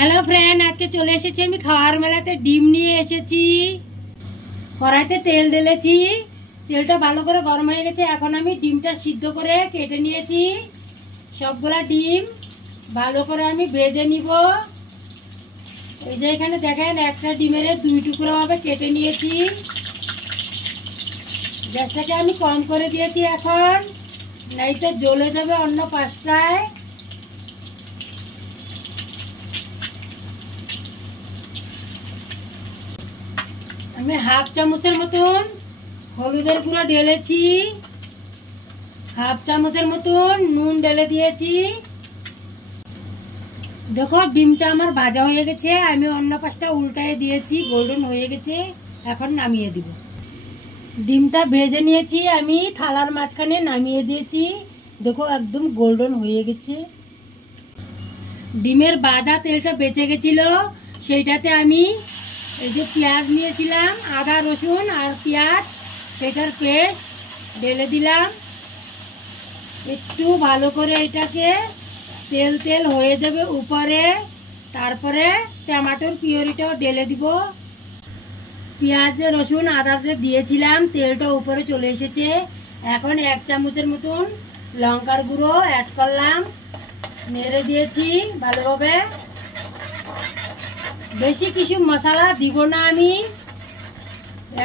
Hello friend, আজকে চলে এসেছি আমি খাওয়ার মেলাতে। ডিম নিয়ে এসেছি, কড়াইতে তেল ঢেলেছি, তেলটা ভালো করে গরম হয়ে গেছে। এখন আমি ডিমটা সিদ্ধ করে কেটে নিয়েছি। সবগুলা ডিম ভালো করে আমি ভেজে নিব। এই যে এখানে দেখেন, একটা ডিমের 2 টুকরো ভাবে কেটে নিয়েছি। গ্যাসটাকে আমি কম করে দিয়েছি এখন, নাই তো জ্বলে যাবে অন্য পাশটায়। আমি হাফ চামচের মতন হলুদের গুঁড়ো ঢেলেছি, হাফ চামচের মতন নুন ঢেলে দিয়েছি। দেখো ডিমটা আমার ভাজা হয়ে গেছে, আমি অন্য পাশটা উল্টায় দিয়েছি, গোল্ডেন হয়ে গেছে। এখন নামিয়ে দিব। ডিমটা ভেজে নিয়েছি, আমি থালার মাঝখানে নামিয়ে দিয়েছি। দেখো একদম গোল্ডেন হয়ে গেছে। ডিমের ভাজা তেলটা বেঁচে গেছিল, সেইটাতে আমি এই যে পেঁয়াজ নিয়েছিলাম, আদা রসুন আর পেঁয়াজ, সেটার পেস্ট ঢেলে দিলাম। একটু ভালো করে এটাকে তেল তেল হয়ে যাবে উপরে, তারপরে টমেটোর পিউরিটাও ঢেলে দিব। পেঁয়াজ রসুন আদা যে দিয়েছিলাম, তেলটা উপরে চলে এসেছে। এখন 1 চামচের মতন লঙ্কার গুঁড়ো অ্যাড করলাম, নেড়ে দিয়েছি ভালোভাবে। বেশি কিছু মশলা দিব না আমি,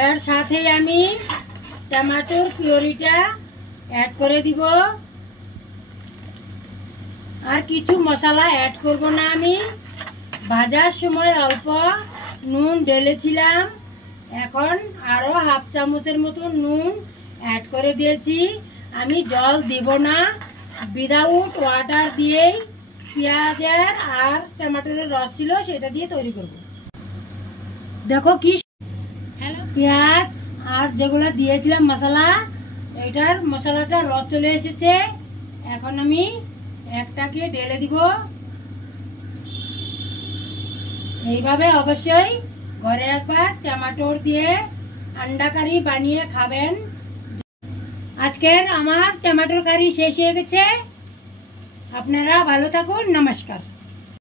এর সাথে আমি টমেটোর পিউরিটা অ্যাড করে দিব। আর কিছু মশলা অ্যাড করব না আমি। ভাজার সময় অল্প নুন ঢেলেছিলাম, এখন আরও হাফ চামচের মতো নুন অ্যাড করে দিয়েছি। আমি জল দিব না, উইদাউট ওয়াটার দিয়েই পেঁয়াজের আর টমেটোর রস ছিল সেটা দিয়ে তৈরি করব। দেখো কি পেঁয়াজ আর যেগুলো দিয়েছিলাম মশলা, এটার মশলাটা রস চলে এসেছে। এখন আমি একটাকে ঢেলে দিব। এইভাবে অবশ্যই ঘরে একবার টমেটোর দিয়ে আন্ডা কারি বানিয়ে খাবেন। আজকের আমার টমেটোর কারি শেষ হয়ে গেছে। আপনারা ভালো থাকুন, নমস্কার।